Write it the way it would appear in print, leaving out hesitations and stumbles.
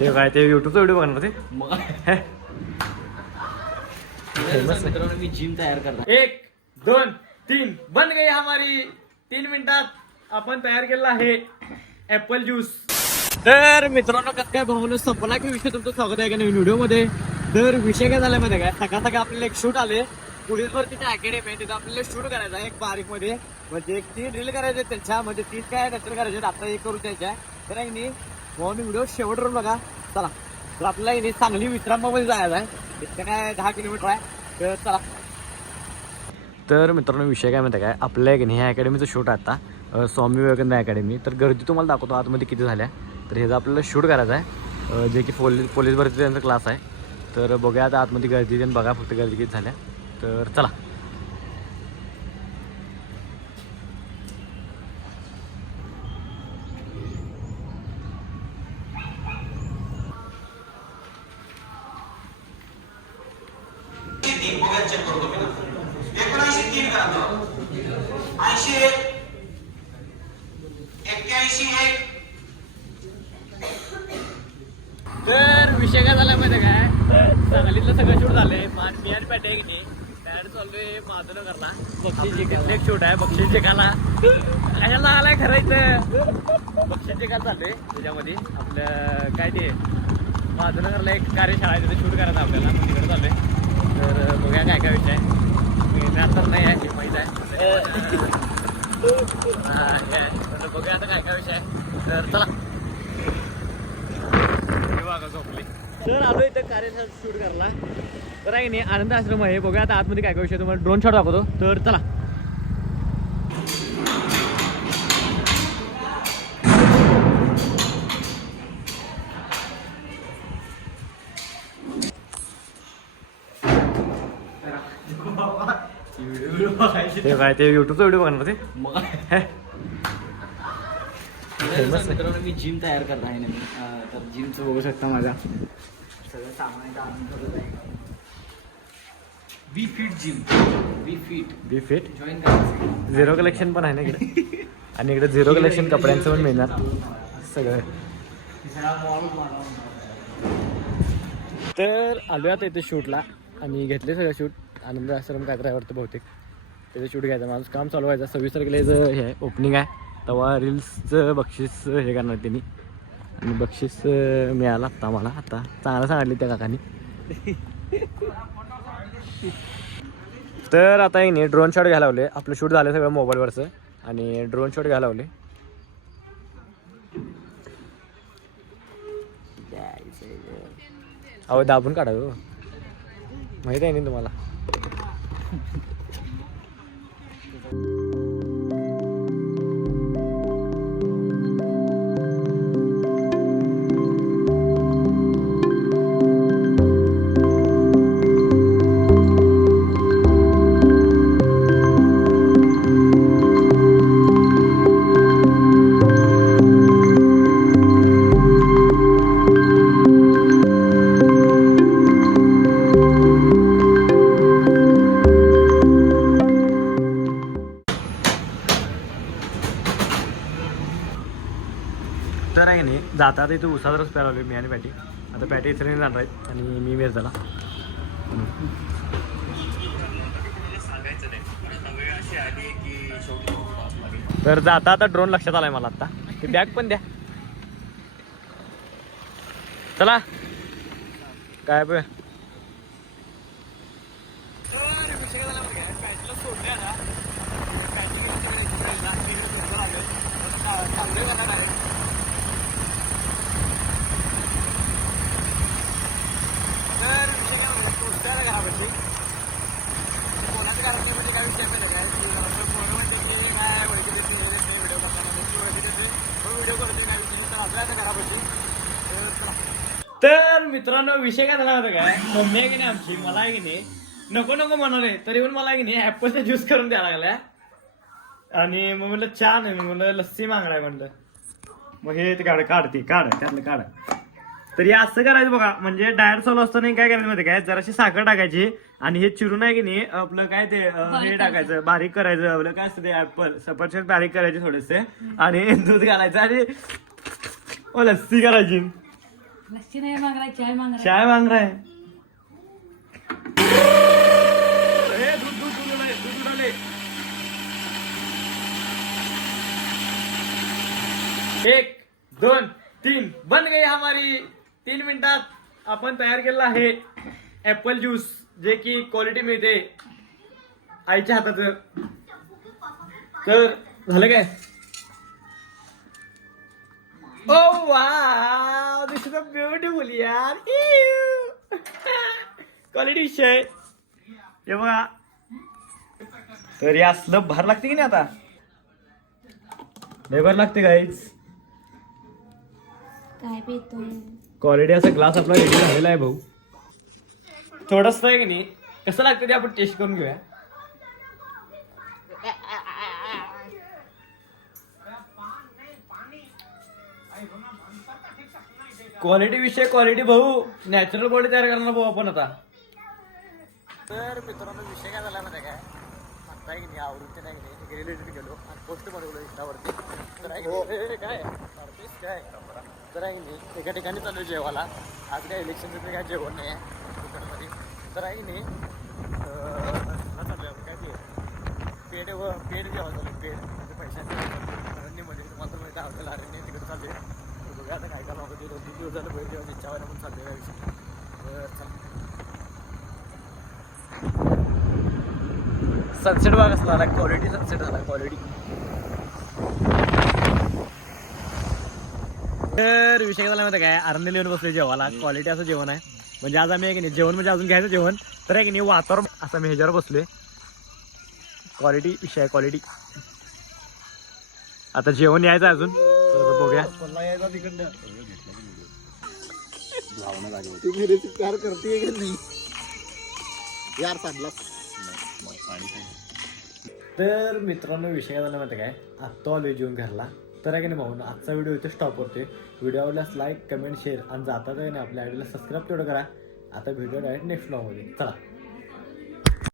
ते काय ते युट्यूबचा व्हिडिओ बघणार ते मित्रांनो मी जिम तयार करणार. 1 2 3 बन गई हमारी 3 मिनिटात आपण तयार केलेला आहे ऍपल ज्यूस. तर मित्रांनो कसं काय भावनं संपला की विषय तुमचं स्वागत आहे का नवीन व्हिडिओ मध्ये. तर विषय काय झाला माहिती काय, सकाळ सकाळ आपल्याला एक शूट आले पोलीस भरतीच्या अकॅडमी आहे, तिथं आपल्याला शूट करायचं आहे एक बारीक मध्ये. म्हणजे 3 रील करायचे त्यांच्या म्हणजे 30 काय नंतर करायचे, आता एक करू द्यायच्या. तर आहे नाही म्हणून व्हिडिओ शेवट करून बघा. चला तर आपल्याला चांगली विश्रामामध्ये जायचं आहे, इतकं काय 10 किलोमीटर आहे. तर चला. तर मित्रांनो विषय काय माहिती काय, आपल्या एक ह्या अकॅडमीचं शूट आहे आता स्वामी विवेकानंद अकॅडमी. तर गर्दी तुम्हाला दाखवतो आतमध्ये किती झाल्या. तर ह्याचा आपल्याला शूट करायचं आहे, जे की पोलीस भरती त्यांचा क्लास आहे. तर बघूया आता आतमध्ये गर्दी त्यांनी बघा फक्त गर्दी किती झाल्या. तर चला. तर विषय काय झाला माहिती काय, सांगलीतलं सगळं शूट झालंय. मी आणि पेटे की तयार चाललोय माधवनगरला. बक्षीस जिंकायला एक शूट आहे, बक्षीस जिंकायला कशाला आलाय खरायचं. बक्षीस जिंकायला चाललोय त्याच्यामध्ये आपलं काय ते माधवनगरला एक कार्यशाळा आहे, तिथे शूट करायचं आपल्याला. तिकडे चाललोय. तर बघूया काय काय विषय आहे. तर नाही आहे माहीत आहे. बघूया आता काय काय विषय आहे. तर चला. झोपले. तर आलो इथं कार्यशाळा शूट करायला. तर आहे नाही आनंद आश्रम आहे. बघूया आता आतमध्ये काय काय विषय, तुम्हाला ड्रोन शॉट दाखवतो. तर चला. ते काय ते युट्यूबचा व्हिडिओ बघणार ते मित्रांनो मी जिम तयार करत आहे ना मी. तर जिमचं बघू शकता माझा सगळं सामान. बी फिट जिम, बी फिट जॉईन करायचं. झिरो कलेक्शन पण आहे ना इकडे. आणि इकडे झिरो कलेक्शन कपड्यांचं पण मिळणार सगळं. तर आलो आता इथे शूटला आणि घेतले सगळं शूट. आनंद आश्रम काय तर आवडतं बहुतेक, त्याचं शूट घ्यायचं. माझं काम चालू व्हायचं. 26 तारखेला हे आहे ओपनिंग आहे, तेव्हा रील्सचं बक्षीस हे करणार त्यांनी. आणि बक्षीस मिळालं आत्ता मला. आता चांगलं सांगितले त्या काकांनी. तर आता एक नाही ड्रोन शॉट घ्यायला लावले. आपलं शूट झालं सगळं मोबाईलवरचं आणि ड्रोन शॉट घ्यायला लावले. अहो दाबून काढावं माहीत आहे नाही तुम्हाला. तर आहे नाही जाता आता इथं उसाचा रस प्यायला मी आणि पॅटी. आता पॅटी इथे जाणार आहेत आणि मी मिरजाला. तर जाता आता ड्रोन लक्षात आलाय मला. आता ते बॅग पण द्या. चला काय बघ. तर मित्रांनो विषय काय झाला होता काय, मम्मी आहे की नाही आमची, मला आहे की नाही नको नको म्हणाले तरी पण मला आहे की नाही ऍपलचा ज्यूस करून द्यायला लागलाय. आणि मग म्हणलं चहा नाही, म्हणलं लस्सी मागणार म्हणलं. मग हे काढ त्यातलं काढ. तर हे असं करायचं बघा. म्हणजे डायट चालू असताना काय करायचं माहिती काय, जराशी साखर टाकायची आणि हे चिरून आहे की नाही आपलं काय ते हे टाकायचं, बारीक करायचं. आपलं काय असतं ते ऍपल सफरचंद बारीक करायचे थोडेसे आणि दूध घालायचं आणि ओ लस्सी करायची लस्सी नहीं मांग रहा है, चाय मांग रहा है। चाय मांग रहा है ए, दूध दूध दूध उडाले, दूध उडाले. 1 2 3 बन गई हमारी 3 मिनिटात आपण तयार केलेला आहे ऍपल ज्यूस, जे की क्वालिटी मिळते आईच्या हाताचं. तर झालं काय? ओ वाव, दिस इज ब्युटिफुल यार. क्वालिटी विषय हे बघा. तर हे असलं भार लागते की नाही आता? लय भार लागते गाईज. काय पितो? क्वालिटी असा ग्लास आपला रेडी झालेला आहे भाऊ. थोडस आहे की नाही, कसं लागतं ते आपण टेस्ट करून घेऊया. क्वालिटी विषय क्वालिटी भाऊ, नॅचरल बॉडी तयार करणार भाऊ आपण आता. तर मित्रांनो विषय काय झाला माहिती काय? आता की नाही आवृत्ती नाही की रिलेटेड गेलो आणि पोस्ट बनवलं इंस्टावरती. तर आहे की नाही, काय आर्टिस्ट काय तर आहे की नाही एका ठिकाणी चालू जेवायला. आज काय इलेक्शनचं काय जेवण नाही आहे दुकानामध्ये. तर आहे की नाही चालू काय ते पेड पेड जेवण चालू, पेड म्हणजे पैशाचे अरण्यमध्ये मात्र माहिती आपल्याला अरण्य तिकडे चालू आहे. बघूया आता काय काय मागवते. 2-3 दिवस झालं बैल जेवण इच्छा व्हायला पण चाललेला विषय. सनसेट बघा कसला आला, क्वालिटी सनसेट झाला क्वालिटी. तर विषय झाला माहिती काय? अरण्य लिहून बसले जेवायला. क्वालिटी असं जेवण आहे म्हणजे आज आम्ही आहे की नाही जेवण म्हणजे अजून घ्यायचं जेवण. तर आहे की नाही वातावरण असं मी ह्याच्यावर बसलोय. क्वालिटी विषय आहे क्वालिटी. आता जेवण यायचं अजून, तर बघूया. तर मित्रांनो विषय झाला माहिती काय? आत्ता आलोय जेवून घरला. तर आहे की नाही भाऊ, आजचा व्हिडिओ इथे स्टॉप करतोय. व्हिडिओ आवडल्यास लाईक कमेंट शेअर आणि जाता नाही आपल्या आयडीला सबस्क्राईब तेवढं करा. आता व्हिडिओ डायरेक्ट नेक्स्ट व्लॉगमध्ये. चला.